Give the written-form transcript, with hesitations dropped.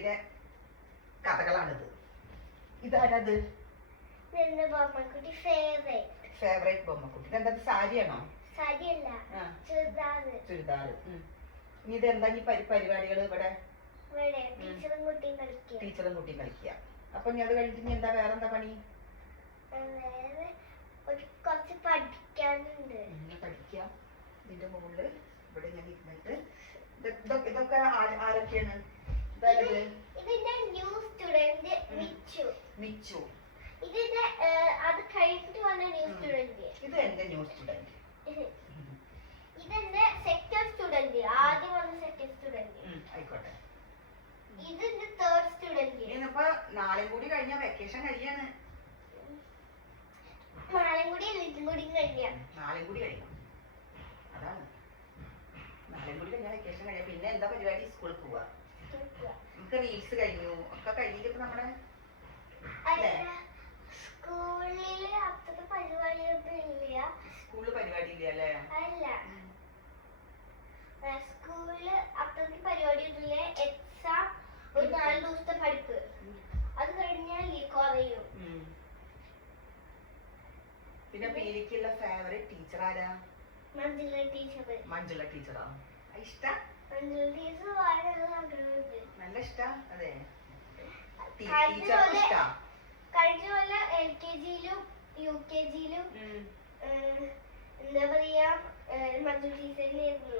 ബൊമ്മക്കുട്ടിയുടെ കഥകളാണിത്. ഇതാരത്? Favourite ബൊമ്മക്കുട്ടി. ഇതെന്താ സാരിയാണോ? ചുരിദാർ. ഇനി ഇതെന്താ ഈ പരിപാടികൾ ഇവിടെ? ടീച്ചറും കുട്ടിയും കളിക്കുക. അപ്പൊ ഇനി അത് കഴിഞ്ഞിട്ട് ഇനി എന്താ വേറെന്താ പണി? കുറച്ച് പഠിക്കാനുണ്ട്. പഠിക്കുക. ഇതിന്റെ മുകളില് ഇവിടെ ഞാൻ ഇരുന്നിട്ട് ഇതൊക്കെ ആരൊക്കെയാണ്? ഇതിന്റെ ന്യൂ സ്റ്റുഡന്റ് മിച്ചു. ഇതിന്റെ അത് കഴിഞ്ഞിട്ട് വന്ന ന്യൂ സ്റ്റുഡന്റ്. ഇത് എന്റെ ന്യൂ സ്റ്റുഡന്റ്. ഇതെന്റെ സെക്കൻഡ് സ്റ്റുഡന്റ്. ആദ്യം വന്ന സെക്കൻഡ് സ്റ്റുഡന്റ്. ആയിക്കോട്ടെ. ഇതിന്റെ തേർഡ് സ്റ്റുഡന്റ്. ഇന്നിപ്പോ നാളെയും കൂടി കഴിഞ്ഞ വെക്കേഷൻ കഴിയാണ്. നാളെയും കൂടി കഴിയാം. നാളെയും കൂടി കഴിയാം. അതാണ് നാളെയും കൂടി കഴിഞ്ഞാൽ വെക്കേഷൻ കഴിയാം. പിന്നെ എന്താ പരിപാടി? സ്കൂളിൽ പോവാ. നമുക്ക് റീൽസ് കഴിഞ്ഞു ഒക്കെ കഴിഞ്ഞിട്ട് നമ്മുടെ സ്കൂളില് അത്ര പരിപാടിയൊന്നും ഇല്ല. സ്കൂളില് പരിപാടി ഇല്ല അല്ലേ? അല്ല, സ്കൂളില് അത്രയ്ക്ക് പരിപാടിയൊന്നുമില്ല. എക്സാം ഒരു 4 ദിവസത്തെ പഠിപ്പ്, അത് കഴിഞ്ഞാൽ കുറയും. പിന്നെ പീലിക്കുള്ള ഫേവറേറ്റ് ടീച്ചർ ആരാ? മഞ്ജുള ടീച്ചറാ. ഇഷ്ടാ? നല്ല ഇഷ്ടാ. അതെ, കഴിഞ്ഞ പോലെ LKG-യിലും UKG-യിലും എന്താ പറയാ മഞ്ജുള ടീച്ചറിനായിരുന്നു.